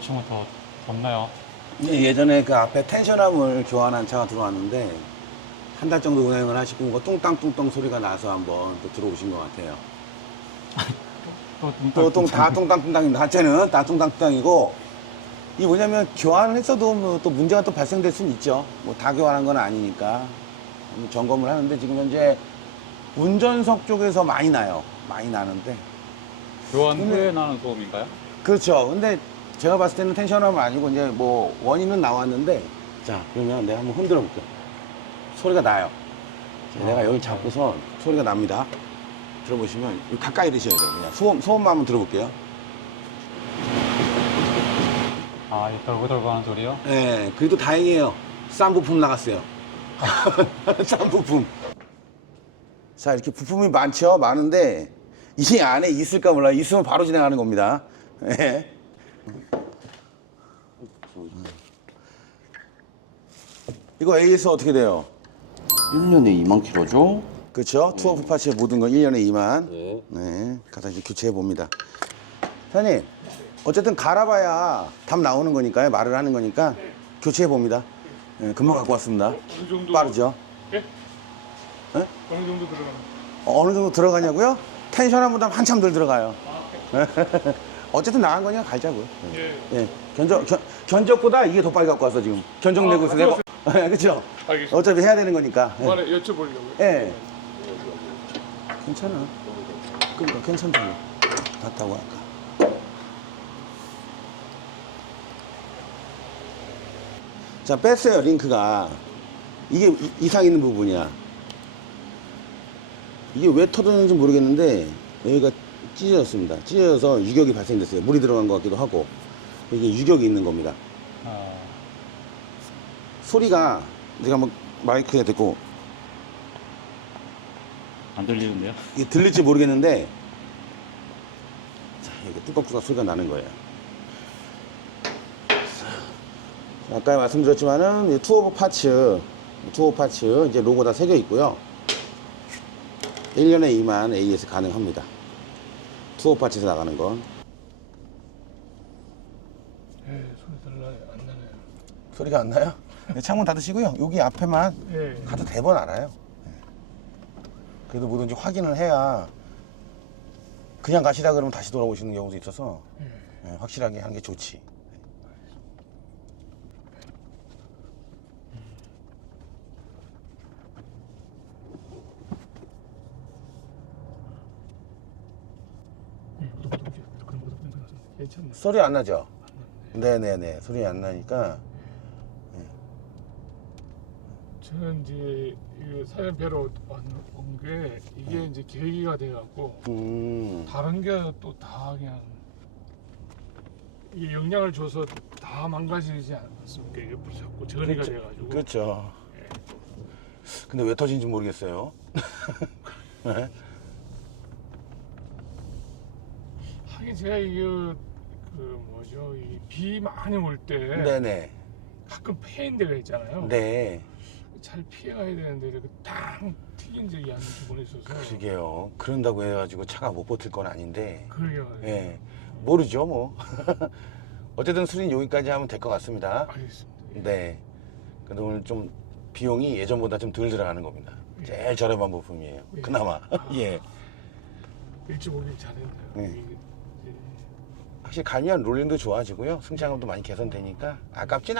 지금은 더 덥네요. 예전에 그 앞에 텐션함을 교환한 차가 들어왔는데 한 달 정도 운행을 하시고 뭔가 뚱땅뚱땅 소리가 나서 한번 또 들어오신 것 같아요. 다 뚱땅뚱땅입니다. 하체는 다 뚱땅뚱땅이고, 이 뭐냐면 교환을 했어도 뭐 또 문제가 또 발생될 수는 있죠. 뭐 다 교환한 건 아니니까 점검을 하는데 지금 현재 운전석 쪽에서 많이 나요. 많이 나는데. 교환 근데- 후에 나는 소음인가요? 그렇죠. 근데 제가 봤을 때는 텐션함은 아니고 이제 뭐 원인은 나왔는데, 자 그러면 내가 한번 흔들어 볼게요. 소리가 나요. 자, 내가 여기 잡고서 소리가 납니다. 들어보시면 여기 가까이 드셔야 돼요. 그냥 소음만 한번 들어볼게요. 아, 이 돌고 하는 소리요? 네, 그래도 다행이에요. 싼 부품 나갔어요. 싼 부품. 자, 이렇게 부품이 많죠? 많은데 이 안에 있을까 몰라요. 있으면 바로 진행하는 겁니다. 네. 이거 AS 어떻게 돼요? 1년에 2만 킬로죠? 그렇죠? 투어프 파츠의 모든 건 1년에 2만. 네. 네, 가서 이제 교체해 봅니다. 사장님, 어쨌든 갈아봐야 답 나오는 거니까요. 말을 하는 거니까 교체해 봅니다. 네, 금방 갖고 왔습니다. 어느 정도 빠르죠? 예? 네? 어느 정도 들어가는? 어느 정도 들어가냐고요? 텐션함보다 한참 덜 들어가요. 어쨌든 나간 거니까 갈자고요. 예. 예, 견적보다 이게 더 빨리 갖고 왔어 지금. 견적 내고 있어 내가. 그렇죠? 알겠습니다. 어차피 해야 되는 거니까. 예. 그만에 여쭤보려고요. 예. 괜찮아. 그러니까 괜찮잖아. 갔다고 할까. 자, 뺐어요, 링크가. 이게 이상 있는 부분이야. 이게 왜 터졌는지 모르겠는데, 여기가 찢어졌습니다. 찢어져서 유격이 발생됐어요. 물이 들어간 것 같기도 하고. 이게 유격이 있는 겁니다. 소리가, 제가 한번 마이크에 대고, 안 들리는데요? 이게 들릴지 모르겠는데, 자, 이게 뚜껑뚜껑 소리가 나는 거예요. 자, 아까 말씀드렸지만은, 이 투어브 파츠, 이제 로고 다 새겨 있고요. 1년에 2만 AS 가능합니다. 투어브 파츠에서 나가는 건. 예, 소리 달라요. 안 나네요. 소리가 안 나요? 네, 창문 닫으시고요. 여기 앞에만 예. 가도 대번 알아요. 네. 그래도 뭐든지 확인을 해야 그냥 가시다 그러면 다시 돌아오시는 경우도 있어서 네, 확실하게 하는 게 좋지. 그런 것도 괜찮네. 소리 안 나죠? 네네네. 소리 안 나니까. 저는 이제 이 사연 뵈러 온 게 이게 이제 계기가 돼갖고 다른 게 또 다 그냥 이게 영향을 줘서 다 망가지지 않습니까? 이게 자꾸 전이가 돼가지고. 그렇죠. 근데 왜 터진지 모르겠어요. 네. 하긴 제가 이게 그 뭐죠, 이 비 많이 올 때 네네. 가끔 패인 데가 있잖아요. 네. 잘 피해가야 되는데 이렇게 탕 튀긴 적이 한 두 번 있어서. 그러게요. 그런다고 해가지고 차가 못 버틸 건 아닌데. 그러게요. 예. 모르죠, 뭐. 어쨌든 수리는 여기까지 하면 될 것 같습니다. 알겠습니다. 예. 네. 근데 오늘 좀 비용이 예전보다 좀 덜 들어가는 겁니다. 제일 저렴한 부품이에요. 예. 그나마. 예. 일찍 오길 잘했네요. 네. 이게, 예. 확실히 가면 롤링도 좋아지고요. 승차감도 많이 개선되니까 아깝진